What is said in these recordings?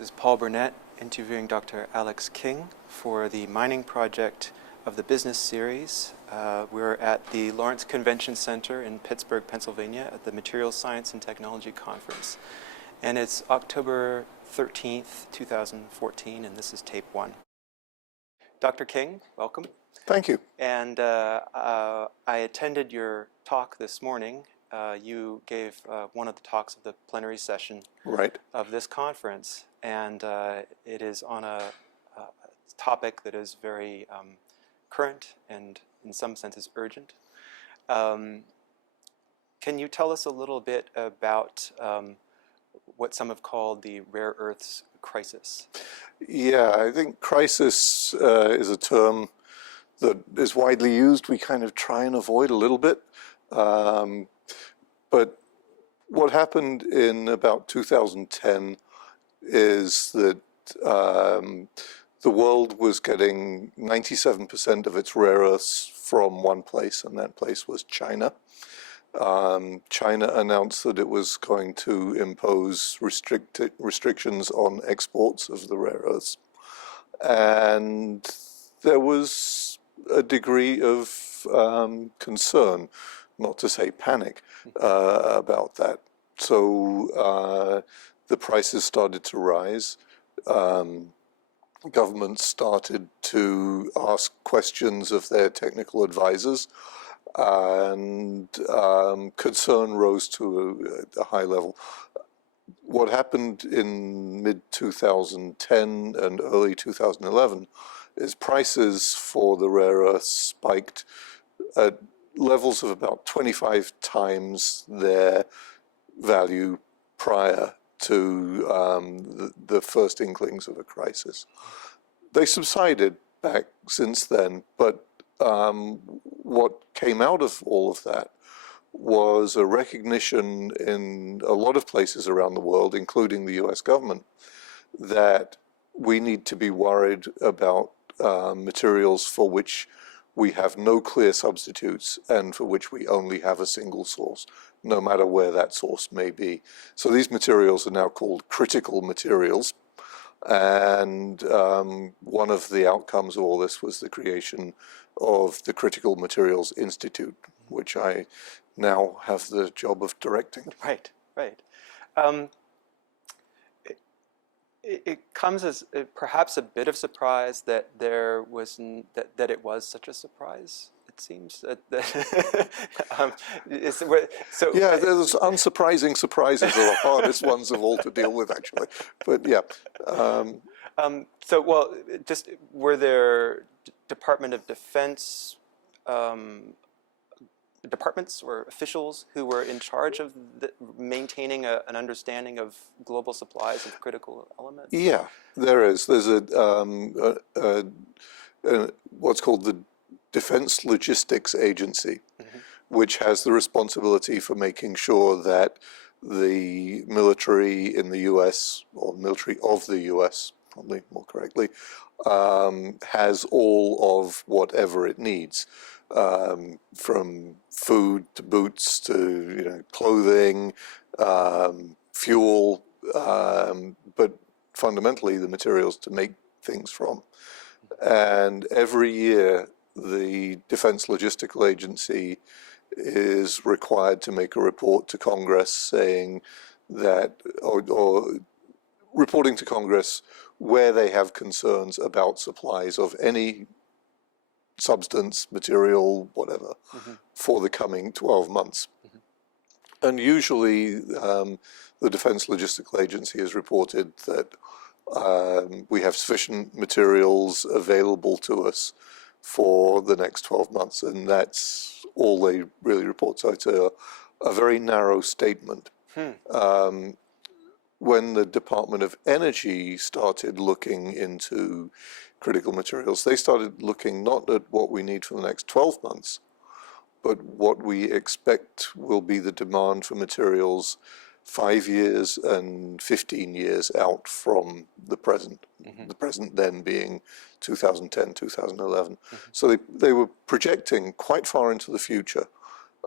This is Paul Burnett interviewing Dr. Alex King for the mining project of the business series. We're at the Lawrence Convention Center in Pittsburgh, Pennsylvania at the Materials Science and Technology Conference. And it's October 13th, 2014, and this is tape 1. Dr. King, welcome. Thank you. And I attended your talk this morning. You gave one of the talks of the plenary session of this conference, and it is on a topic that is very current and in some senses urgent. Can you tell us a little bit about what some have called the rare earths crisis? Yeah, I think crisis is a term that is widely used. We kind of try and avoid a little bit. But what happened in about 2010 is that the world was getting 97% of its rare earths from one place, and that place was China. China announced that it was going to impose restrictions on exports of the rare earths. And there was a degree of concern, not to say panic, about that. So the prices started to rise. Governments started to ask questions of their technical advisors, and concern rose to a high level. What happened in mid-2010 and early 2011 is prices for the rare earths spiked at levels of about 25 times their value prior to the first inklings of a crisis. They subsided back since then, but what came out of all of that was a recognition in a lot of places around the world, including the US government, that we need to be worried about materials for which we have no clear substitutes and for which we only have a single source, no matter where that source may be. So these materials are now called critical materials. And one of the outcomes of all this was the creation of the Critical Materials Institute, which I now have the job of directing. Right. It comes as perhaps a bit of surprise that there was that it was such a surprise. It seems that so yeah, there's unsurprising surprises are the hardest ones of all to deal with, actually. But yeah. So well, just were there Department of Defense departments or officials who were in charge of maintaining an understanding of global supplies of critical elements? Yeah, there is. There's what's called the Defense Logistics Agency, which has the responsibility for making sure that the military in the US, or military of the US, probably more correctly, has all of whatever it needs. From food to boots to clothing, fuel, but fundamentally the materials to make things from. And every year the Defense Logistical Agency is required to make a report to Congress saying that, or reporting to Congress where they have concerns about supplies of any substance, material, whatever, for the coming 12 months. And usually the Defense Logistical Agency has reported that we have sufficient materials available to us for the next 12 months, and that's all they really report. So it's a very narrow statement. When the Department of Energy started looking into critical materials, they started looking not at what we need for the next 12 months, but what we expect will be the demand for materials 5 years and 15 years out from the present. The present then being 2010, 2011. So they were projecting quite far into the future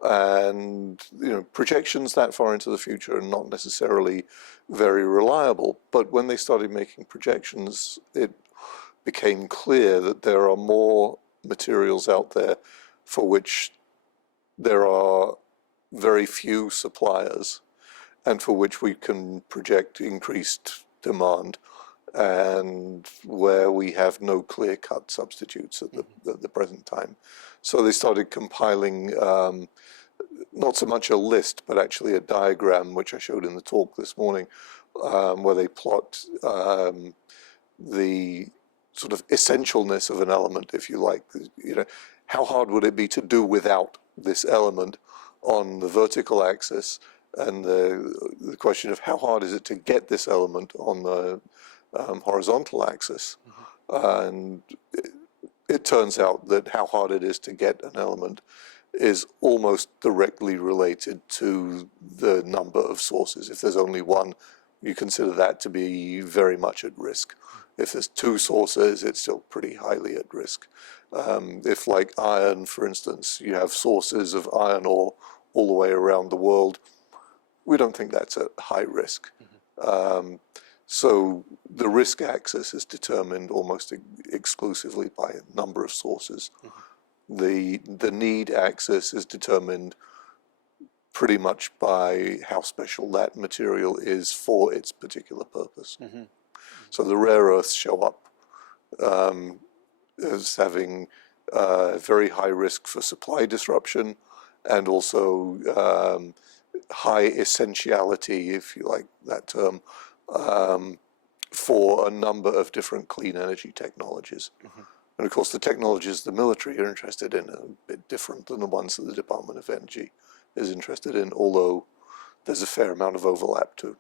And projections that far into the future are not necessarily very reliable. But when they started making projections, it became clear that there are more materials out there for which there are very few suppliers and for which we can project increased demand, and where we have no clear-cut substitutes at the present time. So they started compiling not so much a list, but actually a diagram, which I showed in the talk this morning, where they plot the sort of essentialness of an element, if you like. How hard would it be to do without this element on the vertical axis, and the question of how hard is it to get this element on the horizontal axis. And it turns out that how hard it is to get an element is almost directly related to the number of sources. If there's only one, you consider that to be very much at risk. If there's two sources, it's still pretty highly at risk. If, like iron, for instance, you have sources of iron ore all the way around the world, we don't think that's at high risk. So the risk axis is determined almost exclusively by a number of sources. The need axis is determined pretty much by how special that material is for its particular purpose. So the rare earths show up as having very high risk for supply disruption, and also high essentiality, if you like that term, for a number of different clean energy technologies. And of course, the technologies the military are interested in are a bit different than the ones that the Department of Energy is interested in, although there's a fair amount of overlap too.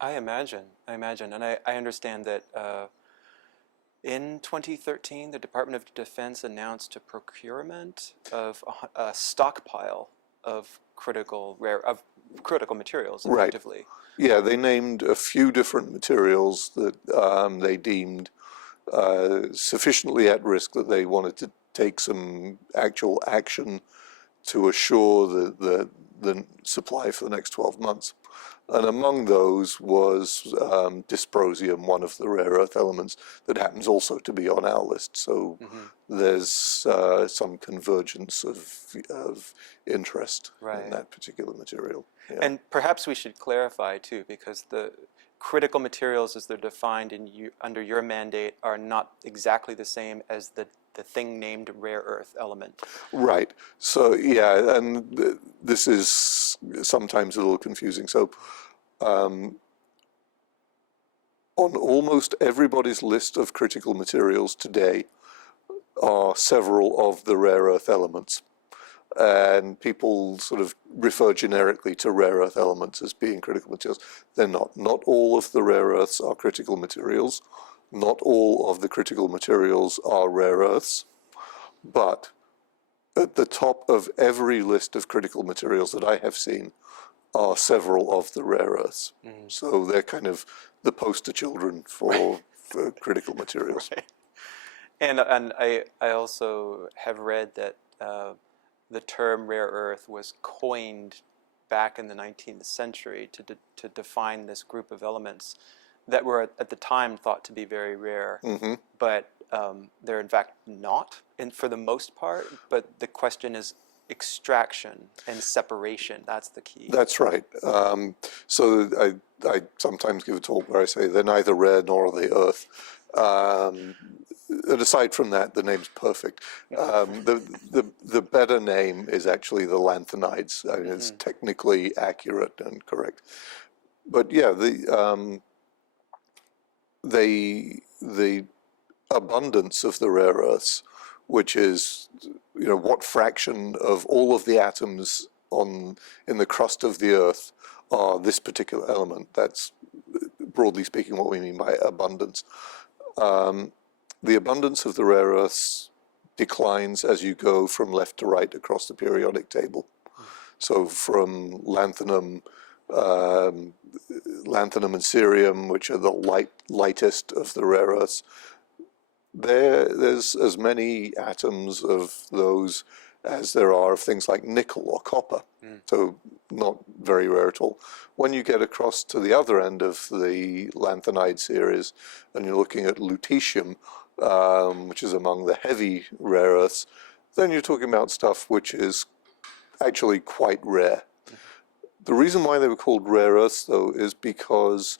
I imagine, and I understand that in 2013, the Department of Defense announced a procurement of a stockpile of critical materials, effectively. Right. Yeah, they named a few different materials that they deemed sufficiently at risk that they wanted to take some actual action to assure the supply for the next 12 months. And among those was dysprosium, one of the rare earth elements that happens also to be on our list. So there's some convergence of interest in that particular material. Yeah. And perhaps we should clarify too, because the critical materials as they're defined under your mandate are not exactly the same as the thing named rare earth element. Right. So yeah, and this is sometimes a little confusing. So on almost everybody's list of critical materials today are several of the rare earth elements. And people sort of refer generically to rare earth elements as being critical materials. They're not. Not all of the rare earths are critical materials. Not all of the critical materials are rare earths. But at the top of every list of critical materials that I have seen are several of the rare earths. So they're kind of the poster children for critical materials. Right. And I also have read that the term rare earth was coined back in the 19th century to define this group of elements that were at the time thought to be very rare, but they're in fact not, for the most part. But the question is extraction and separation. That's the key. That's right. So I sometimes give a talk where I say they're neither rare nor are they earth. And aside from that, the name's perfect. The better name is actually the lanthanides. I mean, it's technically accurate and correct. But yeah, the abundance of the rare earths, which is what fraction of all of the atoms in the crust of the Earth are this particular element. That's broadly speaking what we mean by abundance. The abundance of the rare earths declines as you go from left to right across the periodic table. So from lanthanum and cerium, which are the lightest of the rare earths, there's as many atoms of those as there are of things like nickel or copper. So not very rare at all. When you get across to the other end of the lanthanide series, and you're looking at lutetium, which is among the heavy rare earths, then you're talking about stuff which is actually quite rare. The reason why they were called rare earths, though, is because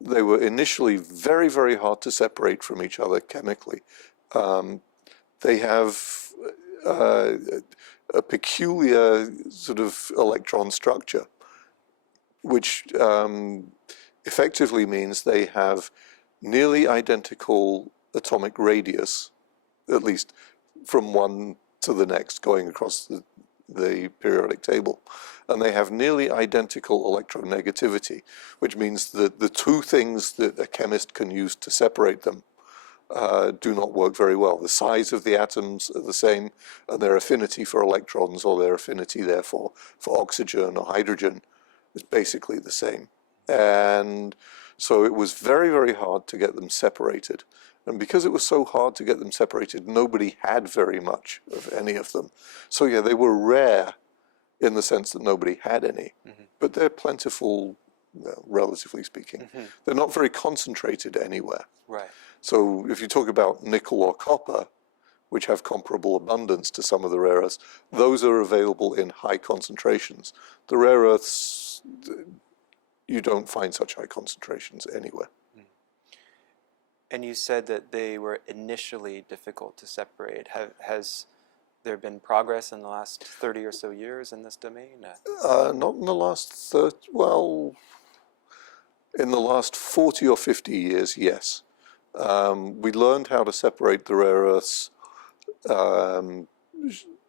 they were initially very, very hard to separate from each other chemically. They have a peculiar sort of electron structure, which effectively means they have nearly identical atomic radius, at least from one to the next, going across the periodic table. And they have nearly identical electronegativity, which means that the two things that a chemist can use to separate them do not work very well. The size of the atoms are the same, and their affinity for electrons, or their affinity, therefore, for oxygen or hydrogen, is basically the same. And so it was very, very hard to get them separated. And because it was so hard to get them separated, nobody had very much of any of them. So yeah, they were rare in the sense that nobody had any, but they're plentiful, relatively speaking. They're not very concentrated anywhere. Right. So if you talk about nickel or copper, which have comparable abundance to some of the rare earths, those are available in high concentrations. The rare earths, you don't find such high concentrations anywhere. And you said that they were initially difficult to separate. Has there been progress in the last 30 or so years in this domain? Not in the last 30, well, in the last 40 or 50 years, yes. We learned how to separate the rare earths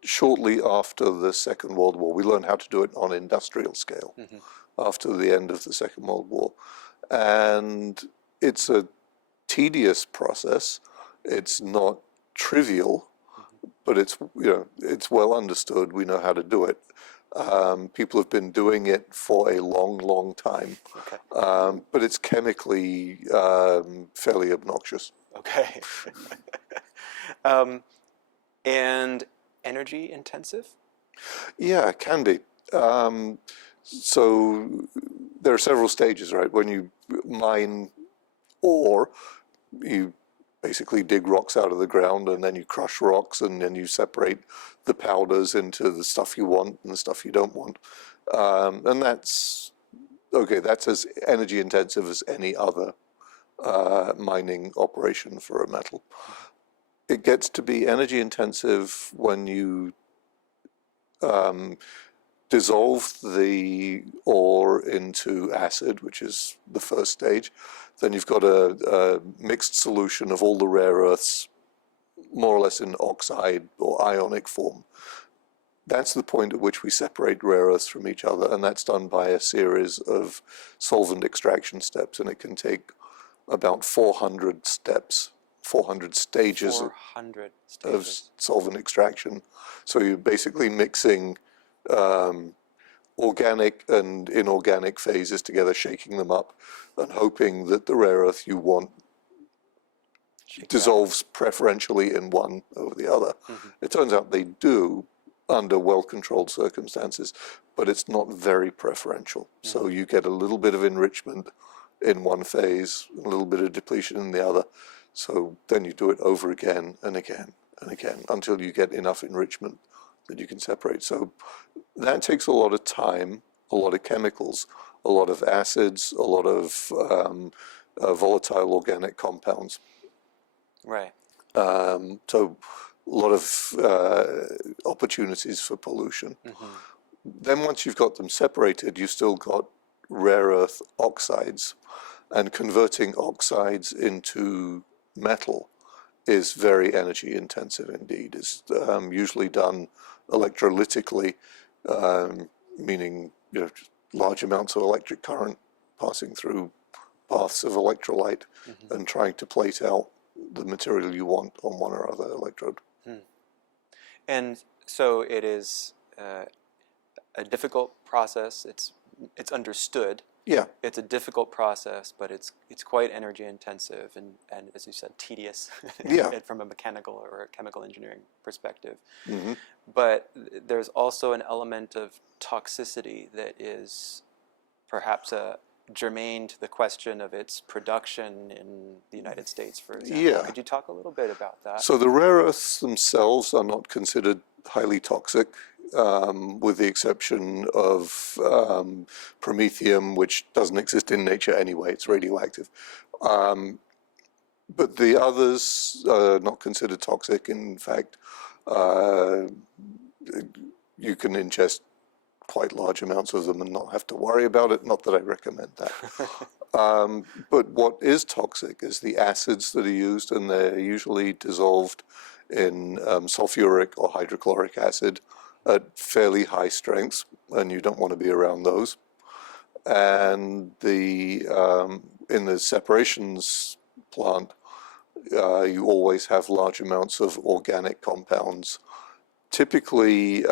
shortly after the Second World War. We learned how to do it on industrial scale after the end of the Second World War. And it's a tedious process. It's not trivial, but it's, it's well understood. We know how to do it. People have been doing it for a long, long time. Okay. But it's chemically fairly obnoxious. Okay. And energy intensive? Yeah, it can be. So there are several stages, right? When you mine ore, you basically dig rocks out of the ground, and then you crush rocks, and then you separate the powders into the stuff you want and the stuff you don't want. And that's as energy intensive as any other mining operation for a metal. It gets to be energy intensive when you dissolve the ore into acid, which is the first stage. Then you've got a mixed solution of all the rare earths, more or less in oxide or ionic form. That's the point at which we separate rare earths from each other, and that's done by a series of solvent extraction steps, and it can take about 400 steps, 400 stages, 400 of solvent extraction. So you're basically mixing organic and inorganic phases together, shaking them up, and hoping that the rare earth you want dissolves preferentially in one over the other. It turns out they do under well-controlled circumstances, but it's not very preferential. So you get a little bit of enrichment in one phase, a little bit of depletion in the other. So then you do it over again and again and again until you get enough enrichment that you can separate. So that takes a lot of time, a lot of chemicals, a lot of acids, a lot of volatile organic compounds. Right. So a lot of opportunities for pollution. Then once you've got them separated, you've still got rare earth oxides, and converting oxides into metal is very energy intensive indeed. It's usually done electrolytically, meaning large amounts of electric current passing through baths of electrolyte and trying to plate out the material you want on one or other electrode. And so it is a difficult process. It's understood. Yeah. It's a difficult process, but it's quite energy intensive and as you said, tedious Yeah. from a mechanical or a chemical engineering perspective. Mm-hmm. But there's also an element of toxicity that is perhaps germane to the question of its production in the United States, for example. Yeah. Could you talk a little bit about that? So the rare earths themselves are not considered highly toxic, with the exception of promethium, which doesn't exist in nature anyway. It's radioactive. But the others are not considered toxic. In fact, you can ingest quite large amounts of them and not have to worry about it. Not that I recommend that. But what is toxic is the acids that are used, and they're usually dissolved in sulfuric or hydrochloric acid at fairly high strengths, and you don't want to be around those. And in the separations plant, you always have large amounts of organic compounds, typically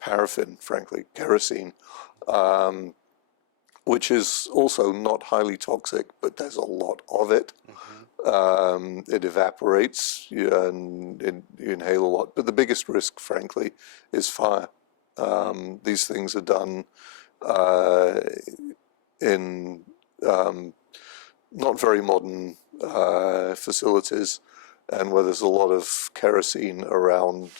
paraffin, frankly, kerosene, which is also not highly toxic, but there's a lot of it. It evaporates and you inhale a lot. But the biggest risk, frankly, is fire. These things are done in not very modern facilities, and where there's a lot of kerosene around.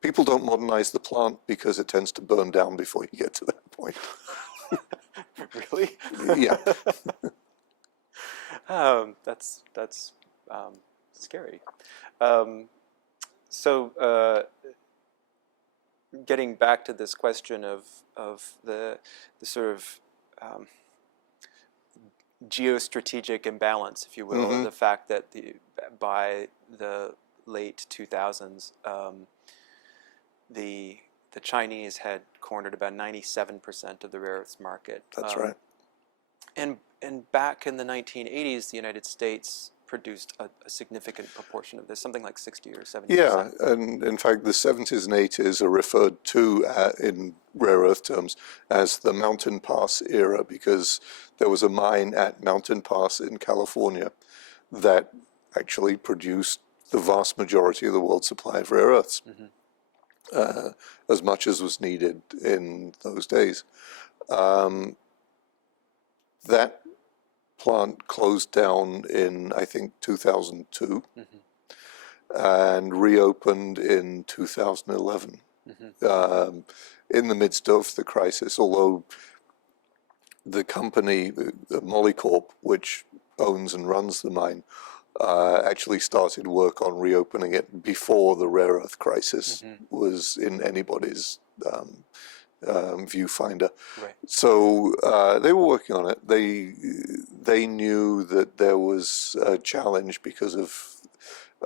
People don't modernize the plant because it tends to burn down before you get to that point. Really? Yeah. That's scary. So getting back to this question of the sort of geostrategic imbalance, if you will, the fact that by the late 2000s, the Chinese had cornered about 97% of the rare earths market. That's right. And back in the 1980s, the United States produced a significant proportion of this, something like 60 or 70%. Yeah, and in fact, the 70s and 80s are referred to in rare earth terms as the Mountain Pass era, because there was a mine at Mountain Pass in California that actually produced the vast majority of the world's supply of rare earths, as much as was needed in those days. That plant closed down in, I think, 2002 and reopened in 2011 in the midst of the crisis, although the company, Molycorp, which owns and runs the mine, actually started work on reopening it before the rare earth crisis was in anybody's viewfinder. Right. So they were working on it. They knew that there was a challenge because of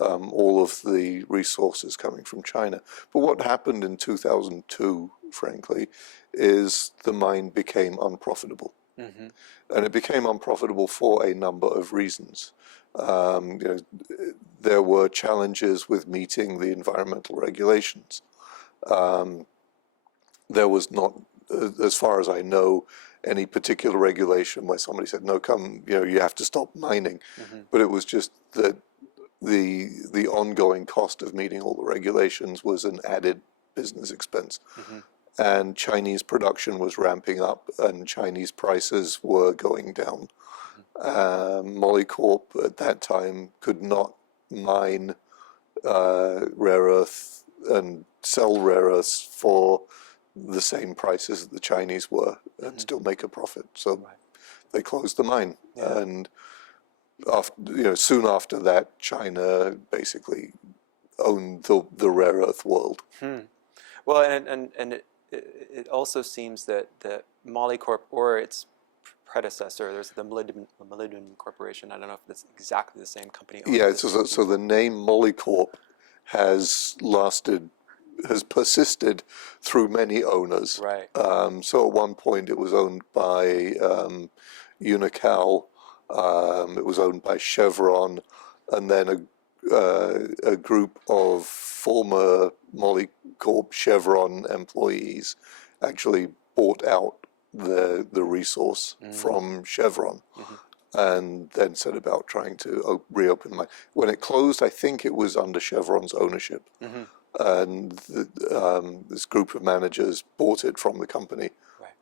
all of the resources coming from China. But what happened in 2002, frankly, is the mine became unprofitable. And it became unprofitable for a number of reasons. There were challenges with meeting the environmental regulations. There was not, as far as I know, any particular regulation where somebody said, no, you have to stop mining. But it was just that the ongoing cost of meeting all the regulations was an added business expense. And Chinese production was ramping up and Chinese prices were going down. Molycorp at that time could not mine rare earth and sell rare earths for the same prices that the Chinese were and still make a profit. So they closed the mine. Yeah. And soon after that, China basically owned the rare earth world. Well, and it also seems that Molycorp or its predecessor, there's the Molybdenum Corporation. I don't know if it's exactly the same company. Yeah, so the name Molycorp has persisted through many owners. Right. So at one point it was owned by Unocal, it was owned by Chevron, and then a group of former Molycorp Chevron employees actually bought out the resource from Chevron, and then set about trying to reopen the mine. When it closed, I think it was under Chevron's ownership, and this group of managers bought it from the company,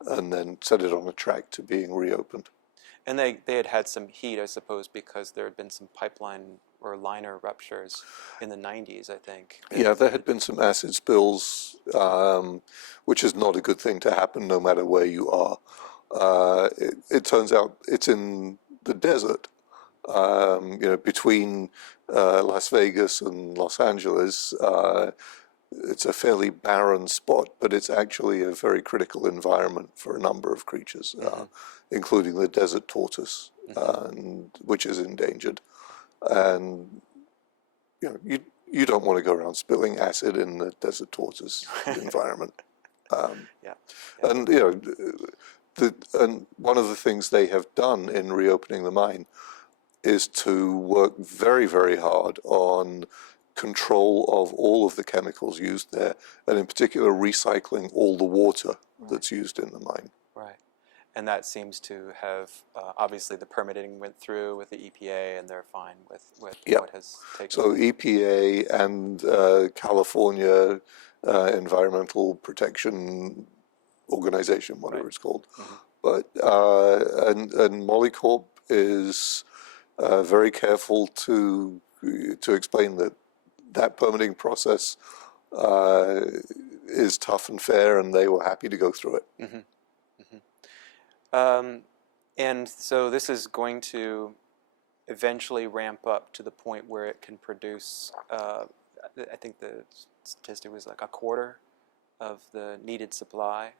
and then set it on a track to being reopened. And they had some heat, I suppose, because there had been some pipeline or liner ruptures in the 90s, I think. Yeah, there had been some acid spills, which is not a good thing to happen no matter where you are. It turns out it's in the desert, between Las Vegas and Los Angeles. It's a fairly barren spot, but it's actually a very critical environment for a number of creatures, including the desert tortoise, which is endangered. And you don't want to go around spilling acid in the desert tortoise environment. And and one of the things they have done in reopening the mine is to work very, very hard on control of all of the chemicals used there, and in particular recycling all the water that's used in the mine. Right. And that seems to have, obviously the permitting went through with the EPA, and they're fine with what has taken So place. EPA and California Environmental Protection Organization, whatever it's called. But and Molycorp is very careful to explain that permitting process is tough and fair, and they were happy to go through it. And so this is going to eventually ramp up to the point where it can produce, I think the statistic was like a quarter of the needed supply.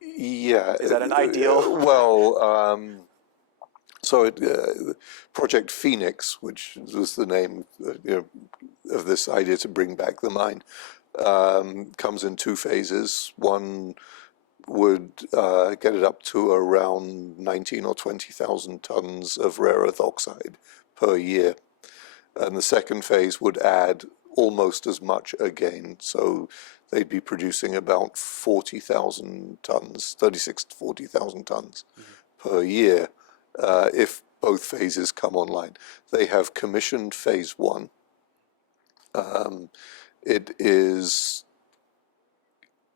Yeah. Is that an ideal? Well, so Project Phoenix, which was the name of this idea to bring back the mine, comes in two phases. One would get it up to around 19 or 20,000 tons of rare earth oxide per year. And the second phase would add almost as much again. So they'd be producing about 40,000 tons, 36 to 40,000 tons per year if both phases come online. They have commissioned phase one.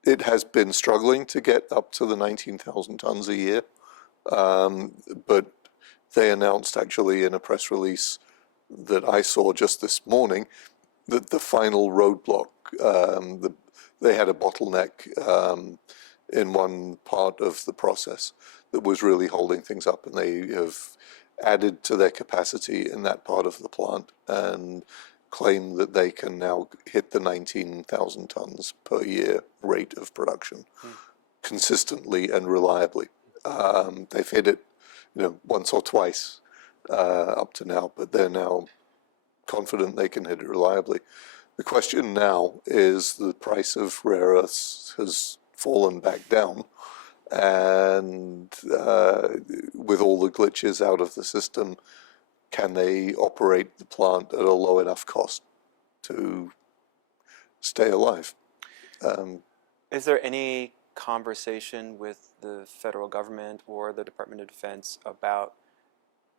It has been struggling to get up to the 19,000 tons a year, but they announced actually in a press release that I saw just this morning that the final roadblock, they had a bottleneck in one part of the process that was really holding things up, and they have added to their capacity in that part of the plant and claim that they can now hit the 19,000 tons per year rate of production consistently and reliably. They've hit it, once or twice up to now, but they're now confident they can hit it reliably. The question now is the price of rare earths has fallen back down, and with all the glitches out of the system, can they operate the plant at a low enough cost to stay alive? Is there any conversation with the federal government or the Department of Defense about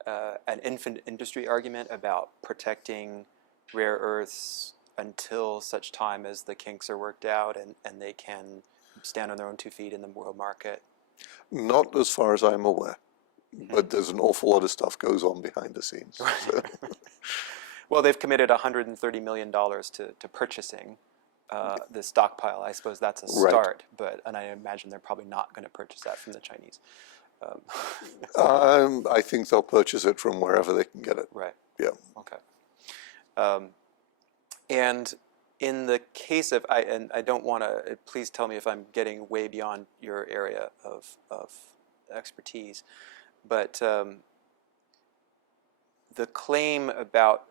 an infant industry argument about protecting rare earths until such time as the kinks are worked out and they can stand on their own 2 feet in the world market? Not as far as I'm aware. But there's an awful lot of stuff goes on behind the scenes. So. Well, they've committed $130 million to purchasing the stockpile. I suppose that's a start, and I imagine they're probably not going to purchase that from the Chinese. I think they'll purchase it from wherever they can get it. Right. Yeah. Okay. And in the case of, I don't want to, please tell me if I'm getting way beyond your area of expertise, but the claim about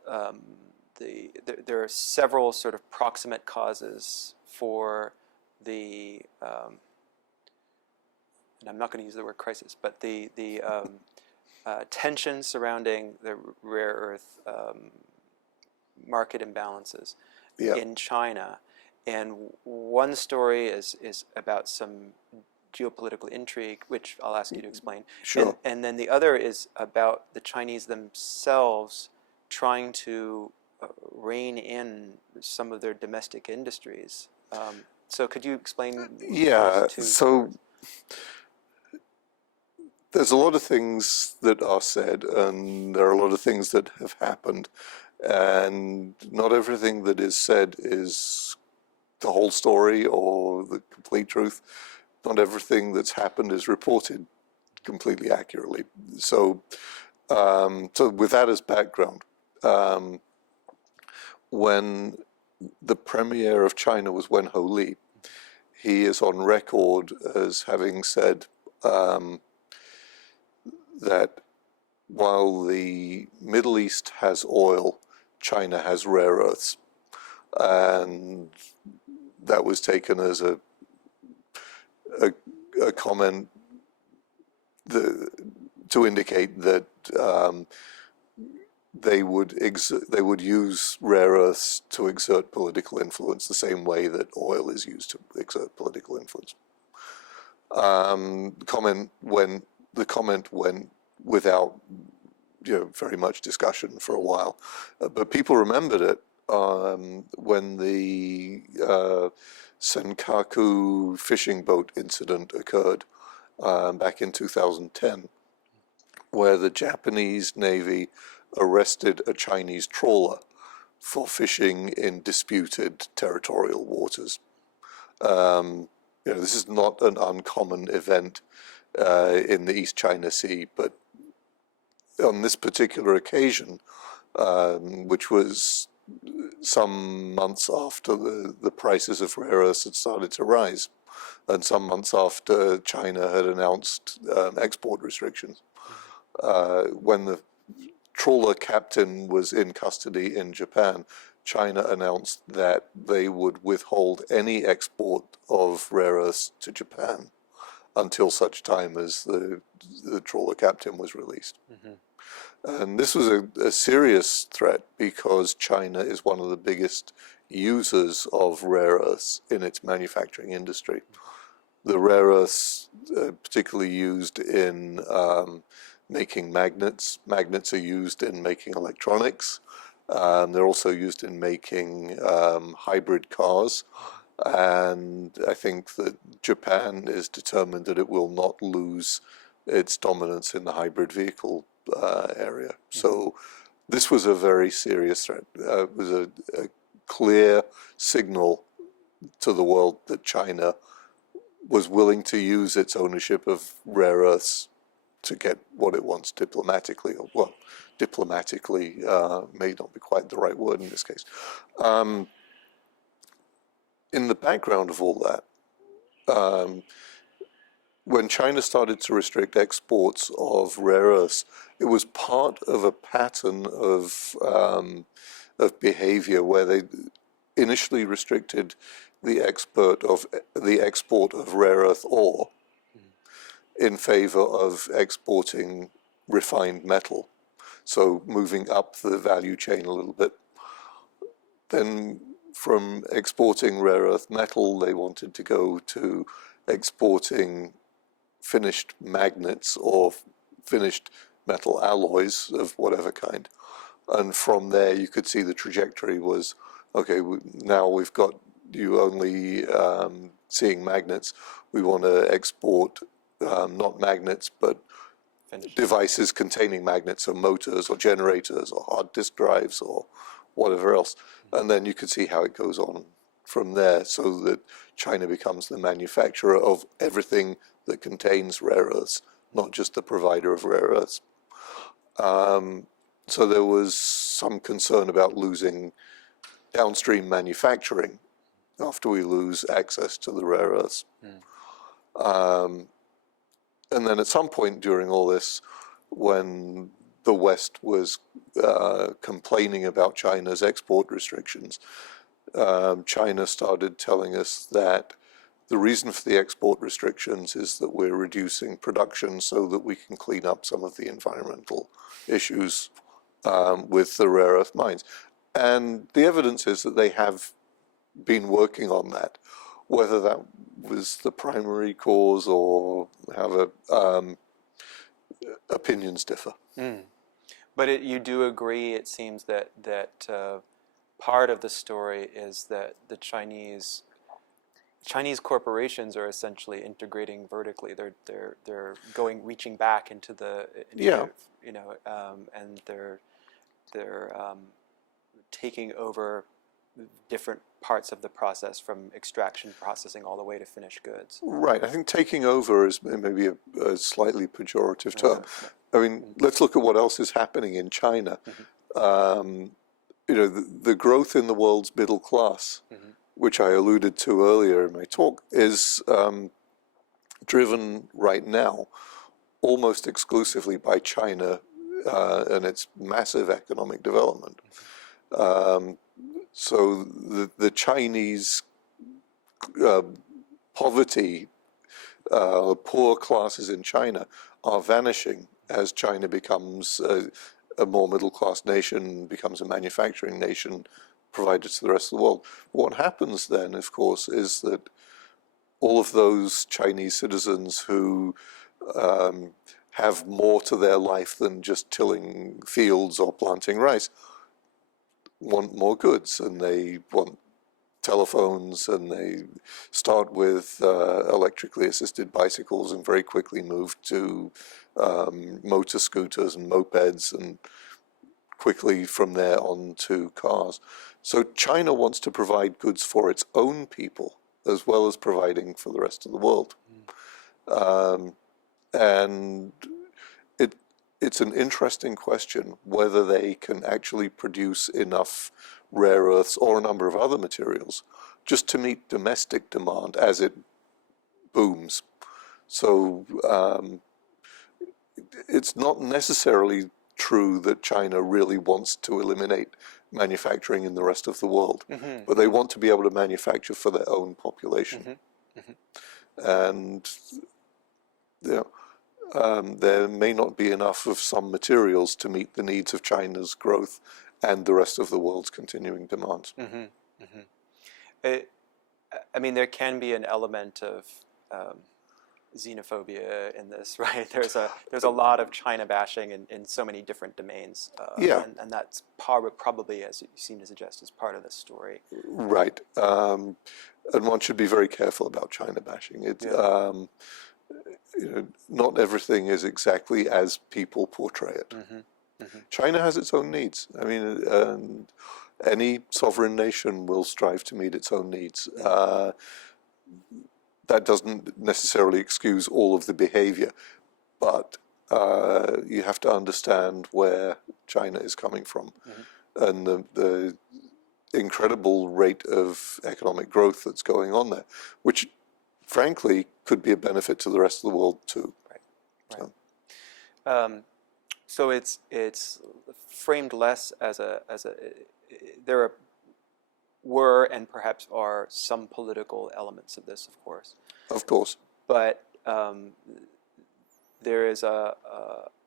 there are several sort of proximate causes for the, and I'm not going to use the word crisis, but the tension surrounding the rare earth market imbalances Yeah. in China. And one story is about some geopolitical intrigue, which I'll ask you to explain. Sure. And then the other is about the Chinese themselves trying to rein in some of their domestic industries. So could you explain Yeah. those two? So there's a lot of things that are said, and there are a lot of things that have happened, and not everything that is said is the whole story or the complete truth. Not everything that's happened is reported completely accurately. So, so with that as background, when the premier of China was Wen Ho-li, he is on record as having said that while the Middle East has oil, China has rare earths. And that was taken as a comment to indicate that they would use rare earths to exert political influence the same way that oil is used to exert political influence. The comment went without very much discussion for a while, but people remembered it when the Senkaku fishing boat incident occurred back in 2010, where the Japanese Navy arrested a Chinese trawler for fishing in disputed territorial waters. This is not an uncommon event in the East China Sea, but on this particular occasion, which was some months after the prices of rare earths had started to rise, and some months after China had announced export restrictions, when the trawler captain was in custody in Japan, China announced that they would withhold any export of rare earths to Japan until such time as the trawler captain was released. Mm-hmm. And this was a serious threat because China is one of the biggest users of rare earths in its manufacturing industry. The rare earths, particularly used in making magnets. Magnets are used in making electronics. They're also used in making hybrid cars. And I think that Japan is determined that it will not lose its dominance in the hybrid vehicle area. So this was a very serious threat. It was a clear signal to the world that China was willing to use its ownership of rare earths to get what it wants diplomatically. Well, diplomatically may not be quite the right word in this case. In the background of all that, when China started to restrict exports of rare earths, it was part of a pattern of behavior where they initially restricted the export of rare earth ore in favor of exporting refined metal, so moving up the value chain a little bit. Then from exporting rare earth metal, they wanted to go to exporting finished magnets or finished metal alloys of whatever kind. And from there, you could see the trajectory was, okay, now we've got you only seeing magnets. We want to export not magnets, but finished devices containing magnets, so motors or generators or hard disk drives or whatever else. And then you could see how it goes on from there, so that China becomes the manufacturer of everything that contains rare earths, not just the provider of rare earths. So there was some concern about losing downstream manufacturing after we lose access to the rare earths. And then at some point during all this, when the West was complaining about China's export restrictions, China started telling us that the reason for the export restrictions is that we're reducing production so that we can clean up some of the environmental issues with the rare earth mines. And the evidence is that they have been working on that. Whether that was the primary cause or however, opinions differ. Mm. But you do agree, it seems, that part of the story is that the Chinese corporations are essentially integrating vertically. They're reaching back into Yeah. and they're taking over different parts of the process, from extraction, processing, all the way to finished goods. Right. I think taking over is maybe a slightly pejorative term. Yeah. I mean, let's look at what else is happening in China. The growth in the world's middle class, which I alluded to earlier in my talk, is driven right now almost exclusively by China and its massive economic development. So the Chinese poverty, poor classes in China are vanishing as China becomes a more middle-class nation, becomes a manufacturing nation, provided to the rest of the world. What happens then, of course, is that all of those Chinese citizens who have more to their life than just tilling fields or planting rice want more goods, and they want telephones, and they start with electrically assisted bicycles and very quickly move to motor scooters and mopeds, and quickly from there on to cars. So China wants to provide goods for its own people as well as providing for the rest of the world. And it's an interesting question whether they can actually produce enough rare earths or a number of other materials just to meet domestic demand as it booms. So it's not necessarily true that China really wants to eliminate manufacturing in the rest of the world, but they want to be able to manufacture for their own population. And there may not be enough of some materials to meet the needs of China's growth and the rest of the world's continuing demands. I mean, there can be an element of xenophobia in this, right? There's a lot of China bashing in so many different domains, and that's probably, as you seem to suggest, is part of the story. Right, and one should be very careful about China bashing. Not everything is exactly as people portray it. China has its own needs. I mean, any sovereign nation will strive to meet its own needs. That doesn't necessarily excuse all of the behavior, but you have to understand where China is coming from, and the incredible rate of economic growth that's going on there, which frankly could be a benefit to the rest of the world too. Right. So it's framed less as there were and perhaps are some political elements of this, of course. Of course. But there is a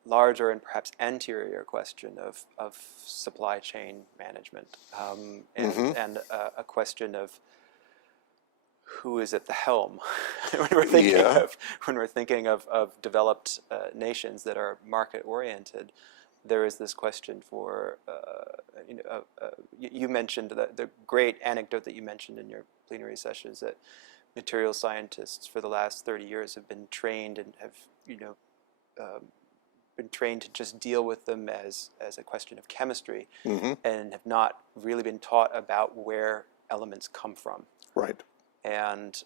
larger and perhaps anterior question of supply chain management, and a question of who is at the helm when we're thinking of developed nations that are market oriented. There is this question for you mentioned the great anecdote that you mentioned in your plenary session is that material scientists for the last 30 years have been trained and have been trained to just deal with them as a question of chemistry, and have not really been taught about where elements come from. Right. And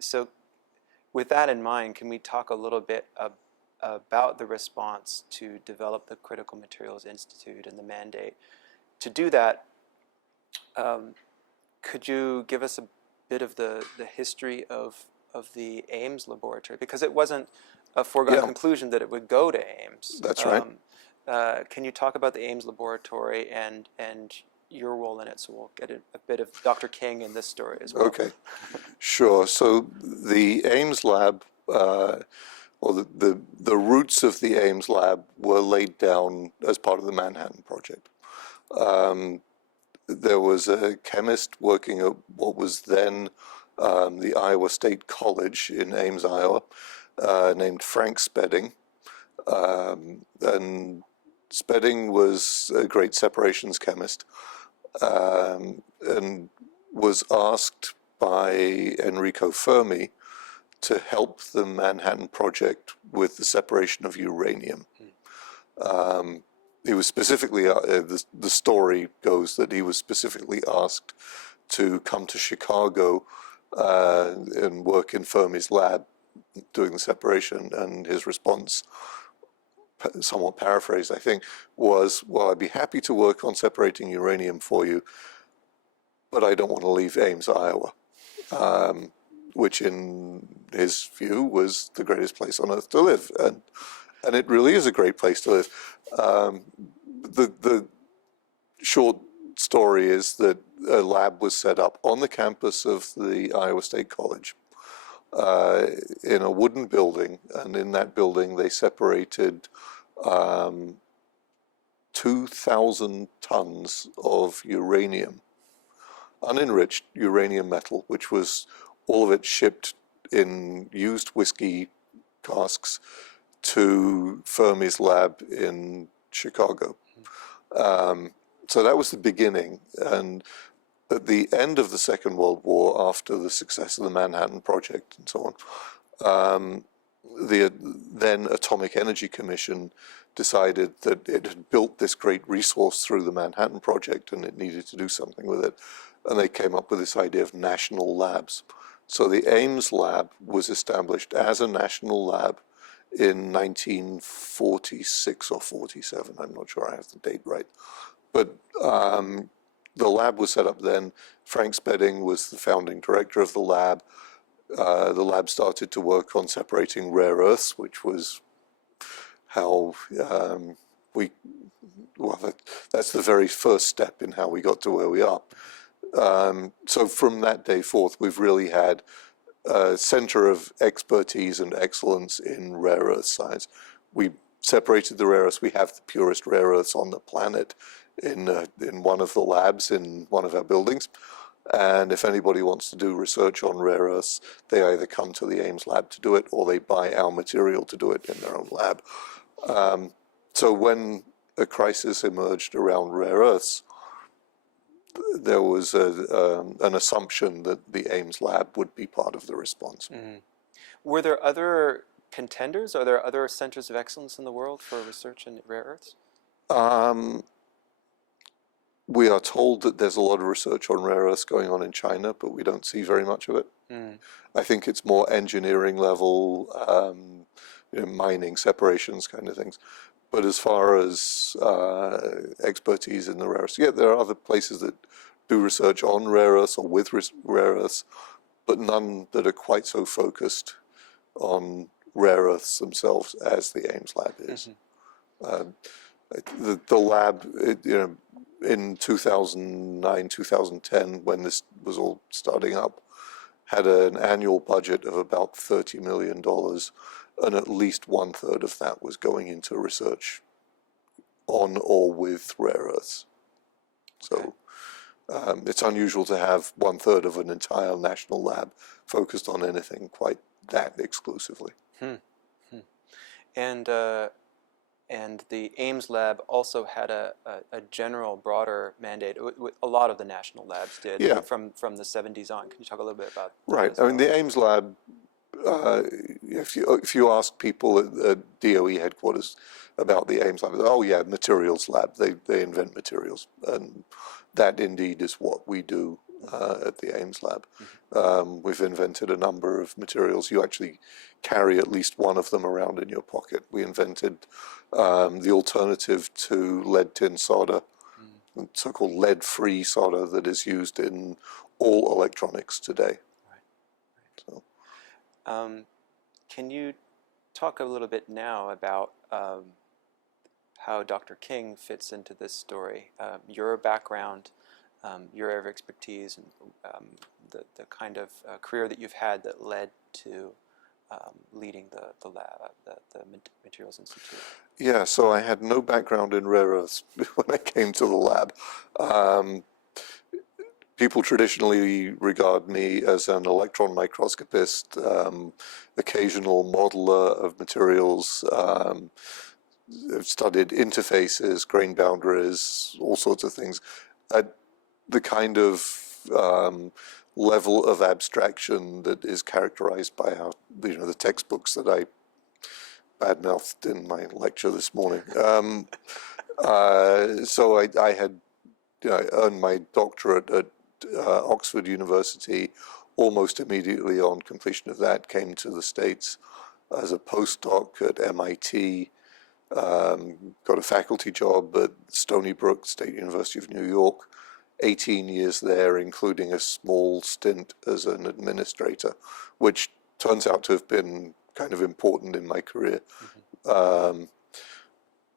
so with that in mind, can we talk a little bit about the response to develop the Critical Materials Institute and the mandate? To do that, could you give us a bit of the history of the AIMS laboratory? Because it wasn't a foregone conclusion that it would go to AIMS. That's right. Can you talk about the AIMS laboratory and your role in it, so we'll get a bit of Dr. King in this story as well. Okay, sure. So the AIMS lab, or the roots of the AIMS lab were laid down as part of the Manhattan Project. There was a chemist working at what was then the Iowa State College in Ames, Iowa, named Frank Spedding. And Spedding was a great separations chemist, and was asked by Enrico Fermi to help the Manhattan Project with the separation of uranium. He was specifically, the story goes that he was specifically asked to come to Chicago and work in Fermi's lab doing the separation, and his response, somewhat paraphrased, I think, was, well, I'd be happy to work on separating uranium for you, but I don't want to leave Ames, Iowa, which in his view was the greatest place on earth to live. And it really is a great place to live. The short story is that a lab was set up on the campus of the Iowa State College in a wooden building, and in that building they separated 2,000 tons of uranium, unenriched uranium metal, which was all of it shipped in used whiskey casks to Fermi's lab in Chicago. So that was the beginning. And at the end of the Second World War, after the success of the Manhattan Project and so on, the then Atomic Energy Commission decided that it had built this great resource through the Manhattan Project and it needed to do something with it. And they came up with this idea of national labs. So the Ames lab was established as a national lab in 1946 or 47. I'm not sure I have the date right. But the lab was set up then. Frank Spedding was the founding director of the lab. The lab started to work on separating rare earths, which was how that's the very first step in how we got to where we are. So from that day forth, we've really had a center of expertise and excellence in rare earth science. We separated the rare earths. We have the purest rare earths on the planet in one of the labs in one of our buildings. And if anybody wants to do research on rare earths, they either come to the Ames lab to do it, or they buy our material to do it in their own lab. So when a crisis emerged around rare earths, there was an assumption that the Ames lab would be part of the response. Mm. Were there other contenders? Are there other centers of excellence in the world for research in rare earths? We are told that there's a lot of research on rare earths going on in China, but we don't see very much of it. Mm. I think it's more engineering level, mining, separations kind of things. But as far as expertise in the rare earths, yeah, there are other places that do research on rare earths or with rare earths, but none that are quite so focused on rare earths themselves as the Ames lab is. Mm-hmm. The lab, in 2009, 2010, when this was all starting up, had an annual budget of about $30 million, and at least 1/3 of that was going into research on or with rare earths. So it's unusual to have 1/3 of an entire national lab focused on anything quite that exclusively. And the Ames lab also had a general, broader mandate. A lot of the national labs did, yeah, from the 70s on. Can you talk a little bit about that? Right. I mean, the Ames lab, if you ask people at DOE headquarters about the Ames lab, oh yeah, materials lab, they invent materials. And that indeed is what we do at the Ames lab. Mm-hmm. We've invented a number of materials. You actually carry at least one of them around in your pocket. We invented the alternative to lead tin solder, so-called lead-free solder that is used in all electronics today. Right. So. Can you talk a little bit now about how Dr. King fits into this story? Your background, your area of expertise, and the kind of career that you've had that led to leading the lab, the Materials Institute? Yeah, so I had no background in rare earths when I came to the lab. People traditionally regard me as an electron microscopist, occasional modeler of materials. I've studied interfaces, grain boundaries, all sorts of things. At the kind of level of abstraction that is characterized by our, the textbooks that I badmouthed in my lecture this morning. So I had earned my doctorate at Oxford University almost immediately on completion of that, came to the States as a postdoc at MIT, got a faculty job at Stony Brook State University of New York, 18 years there, including a small stint as an administrator, which turns out to have been kind of important in my career,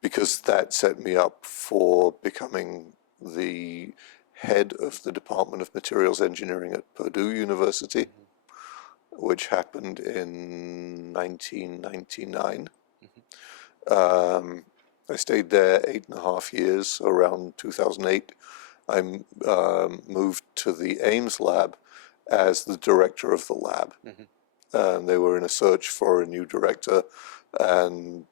because that set me up for becoming the head of the Department of Materials Engineering at Purdue University, which happened in 1999. I stayed there 8.5 years. Around 2008, I moved to the AIMS lab as the director of the lab. And they were in a search for a new director and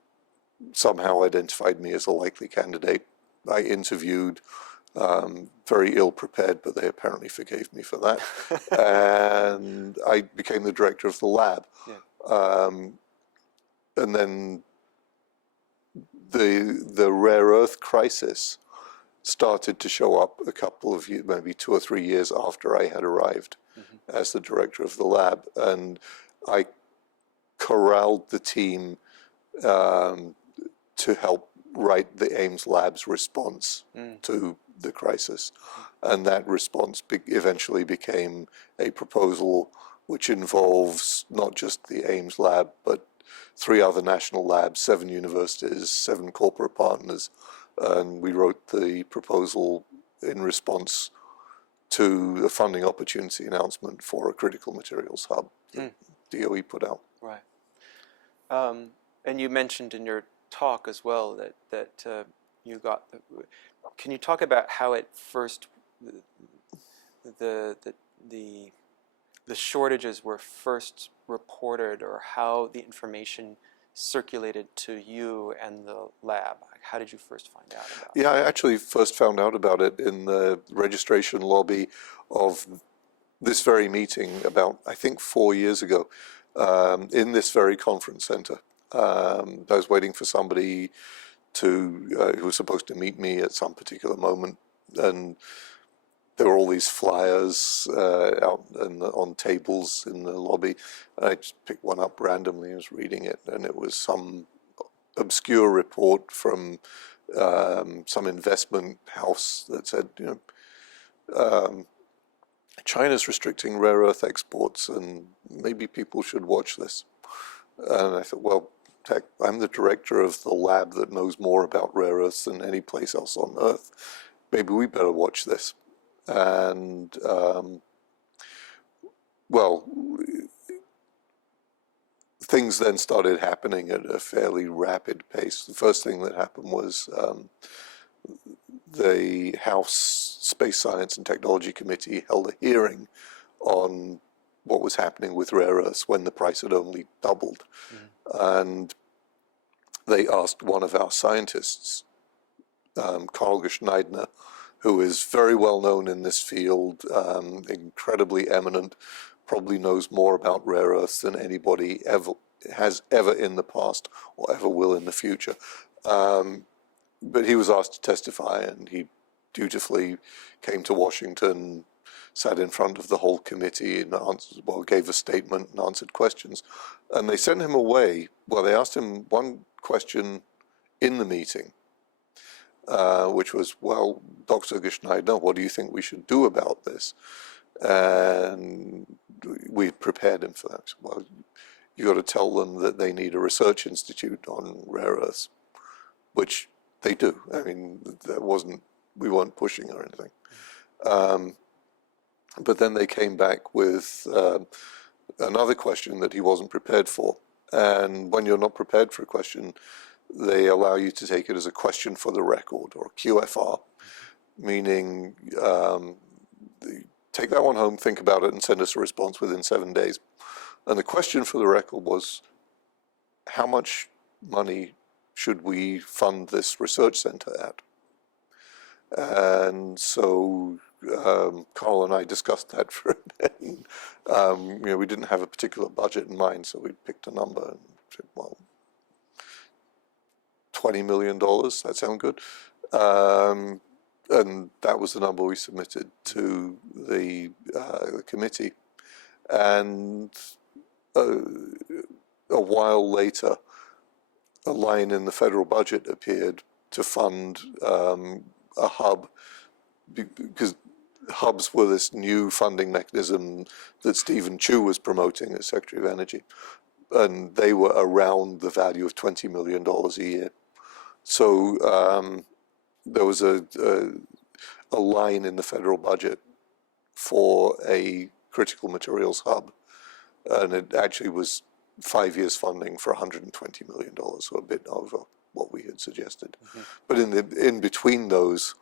somehow identified me as a likely candidate. I interviewed, very ill prepared, but they apparently forgave me for that. And I became the director of the lab. And then the rare earth crisis started to show up a couple of years, maybe 2 or 3 years after I had arrived as the director of the lab. And I corralled the team to help write the AIMS lab's response to the crisis. And that response eventually became a proposal which involves not just the AIMS lab, but 3 other national labs, 7 universities, 7 corporate partners. And we wrote the proposal in response to the funding opportunity announcement for a critical materials hub that DOE put out. Right. And you mentioned in your talk as well that you got. Can you talk about how it first the shortages were first reported, or how the information circulated to you and the lab? How did you first find out about it? Yeah, I actually first found out about it in the registration lobby of this very meeting about, I think, 4 years ago, in this very conference center. I was waiting for somebody who was supposed to meet me at some particular moment, and there were all these flyers out on tables in the lobby. And I just picked one up randomly and was reading it, and it was some obscure report from some investment house that said, China's restricting rare earth exports, and maybe people should watch this. And I thought, well, heck, I'm the director of the lab that knows more about rare earths than any place else on Earth. Maybe we better watch this. And, well, things then started happening at a fairly rapid pace. The first thing that happened was the House Space Science and Technology Committee held a hearing on what was happening with rare earths when the price had only doubled. And they asked one of our scientists, Carl Geschneidner, who is very well known in this field, incredibly eminent, probably knows more about rare earths than anybody has ever in the past or ever will in the future. But he was asked to testify, and he dutifully came to Washington, sat in front of the whole committee, and gave a statement and answered questions. And they sent him away. Well, they asked him one question in the meeting, which was, well, Dr. Geschneidner, what do you think we should do about this? And we prepared him for that. Well, you got to tell them that they need a research institute on rare earths, which they do. I mean, we weren't pushing or anything. But then they came back with another question that he wasn't prepared for. And when you're not prepared for a question, they allow you to take it as a question for the record, or QFR, meaning take that one home, think about it, and send us a response within 7 days. And the question for the record was, how much money should we fund this research center at? And so Carl and I discussed that for a bit. We didn't have a particular budget in mind, so we picked a number and said, well, $20 million, that sound good? And that was the number we submitted to the committee. And a while later, a line in the federal budget appeared to fund a hub, because hubs were this new funding mechanism that Stephen Chu was promoting as Secretary of Energy, and they were around the value of $20 million a year. So there was a line in the federal budget for a critical materials hub, and it actually was 5 years funding for $120 million, so a bit over what we had suggested. But in between those,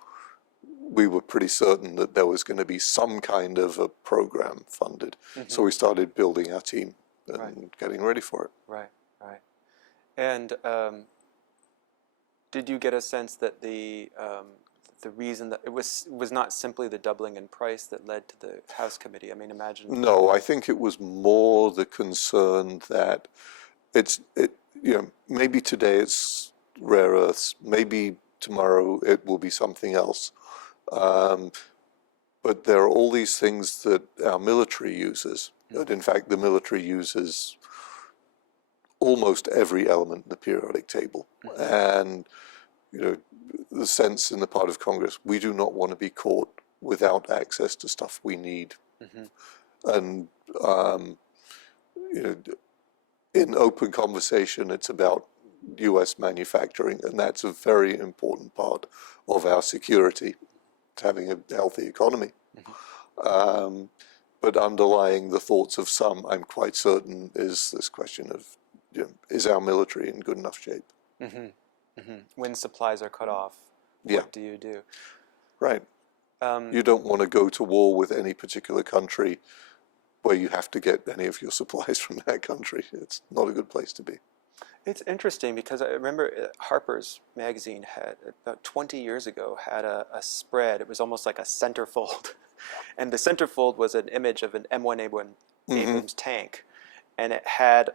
we were pretty certain that there was going to be some kind of a program funded. So we started building our team and getting ready for it. Right. And did you get a sense that the reason that it was not simply the doubling in price that led to the House committee? I mean, imagine. No, I think it was more the concern that maybe today it's rare earths, maybe tomorrow it will be something else. But there are all these things that our military uses, and in fact the military uses almost every element in the periodic table. And the sense in the part of Congress, we do not want to be caught without access to stuff we need. And in open conversation, it's about U.S. manufacturing, and that's a very important part of our security, having a healthy economy. But underlying the thoughts of some, I'm quite certain, is this question of, is our military in good enough shape? When supplies are cut off, what do you do? Right. You don't want to go to war with any particular country where you have to get any of your supplies from that country. It's not a good place to be. It's interesting because I remember Harper's Magazine had, about 20 years ago, had a spread. It was almost like a centerfold. And the centerfold was an image of an M1A1 Abrams tank. And it had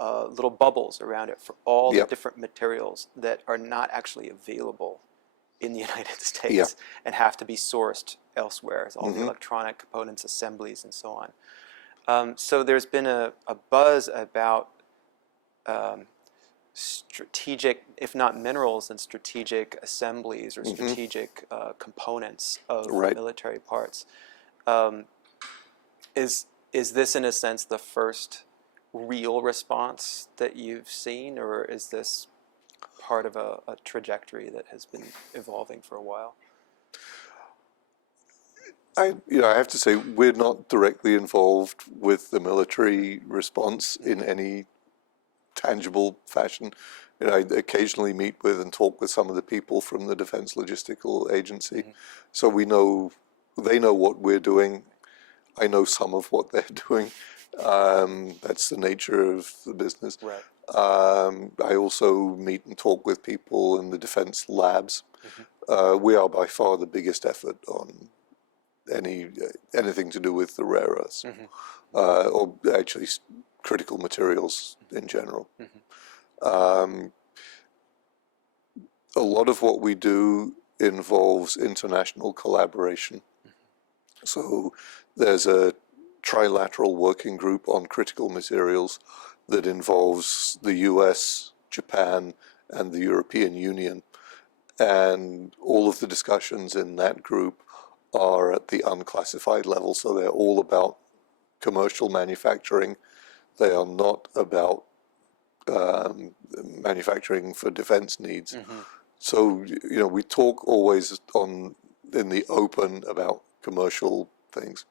little bubbles around it for all the different materials that are not actually available in the United States and have to be sourced elsewhere. It's all the electronic components, assemblies, and so on. So there's been a buzz about strategic, if not minerals, then strategic assemblies or strategic components of military parts. Is this, in a sense, the first real response that you've seen, or is this part of a trajectory that has been evolving for a while? I have to say, we're not directly involved with the military response in any tangible fashion. I occasionally meet with and talk with some of the people from the Defense Logistical Agency, so they know what we're doing. I know some of what they're doing. That's the nature of the business. I also meet and talk with people in the defense labs. We are by far the biggest effort on anything to do with the rare earths, or actually critical materials in general. A lot of what we do involves international collaboration. So there's a trilateral working group on critical materials that involves the US, Japan, and the European Union. And all of the discussions in that group are at the unclassified level, so they're all about commercial manufacturing. They are not about manufacturing for defense needs. So, we talk always in the open about commercial things.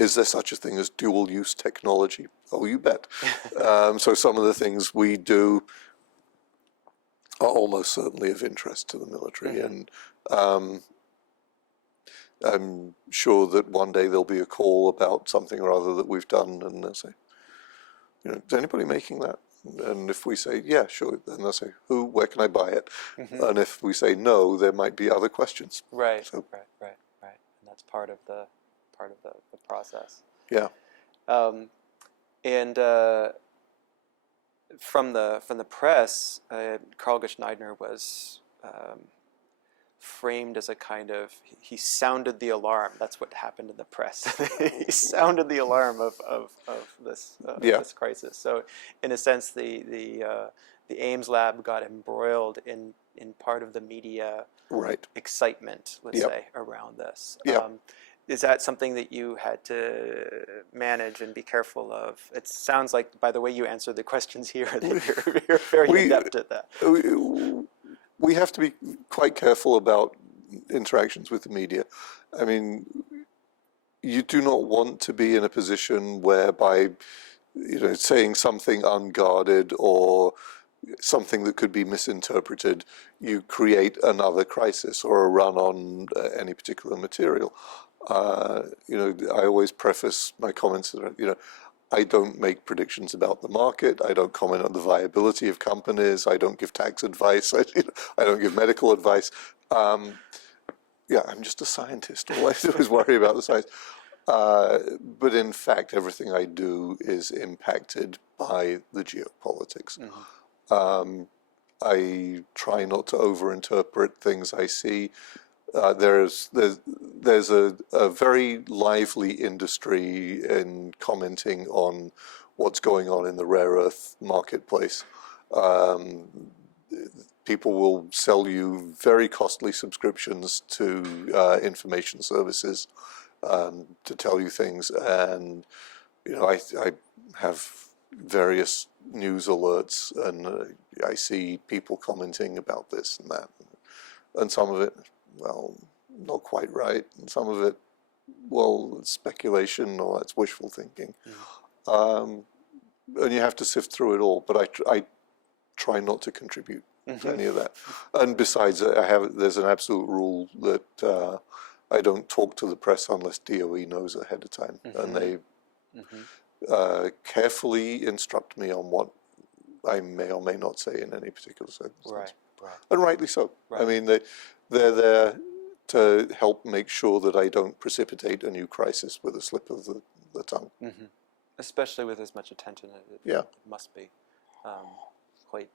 Is there such a thing as dual-use technology? Oh, you bet. So some of the things we do are almost certainly of interest to the military, and I'm sure that one day there'll be a call about something or other that we've done, and they'll say, is anybody making that? And if we say, yeah, sure, then they'll say, who, where can I buy it? And if we say no, there might be other questions. Right, so, right. And that's part of the process. Yeah. And from the press, Karl Geschneidner was framed as a kind of, he sounded the alarm. That's what happened in the press. He sounded the alarm of this this crisis. So in a sense, the AIMS lab got embroiled in part of the media excitement, let's say, around this. Is that something that you had to manage and be careful of? It sounds like, by the way you answered the questions here, that you're very adept at that. We have to be quite careful about interactions with the media. I mean, you do not want to be in a position whereby, saying something unguarded or something that could be misinterpreted, you create another crisis or a run on any particular material. I always preface my comments that, I don't make predictions about the market. I don't comment on the viability of companies. I don't give tax advice. I don't give medical advice. I'm just a scientist. All I do is worry about the science. But in fact, everything I do is impacted by the geopolitics. I try not to overinterpret things I see. There's a very lively industry in commenting on what's going on in the rare earth marketplace. People will sell you very costly subscriptions to information services to tell you things, and I have various news alerts, and I see people commenting about this and that, and some of it, well, not quite right, and some of it, well, it's speculation or it's wishful thinking. And you have to sift through it all, but I try not to contribute to any of that. And besides, there's an absolute rule that I don't talk to the press unless DOE knows ahead of time, and they carefully instruct me on what I may or may not say in any particular circumstance. Right. And rightly so. I mean, they're there to help make sure that I don't precipitate a new crisis with a slip of the tongue. Especially with as much attention as it must be. Quite.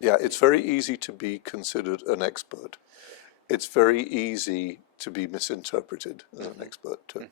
Yeah, it's very easy to be considered an expert. It's very easy to be misinterpreted as an expert too.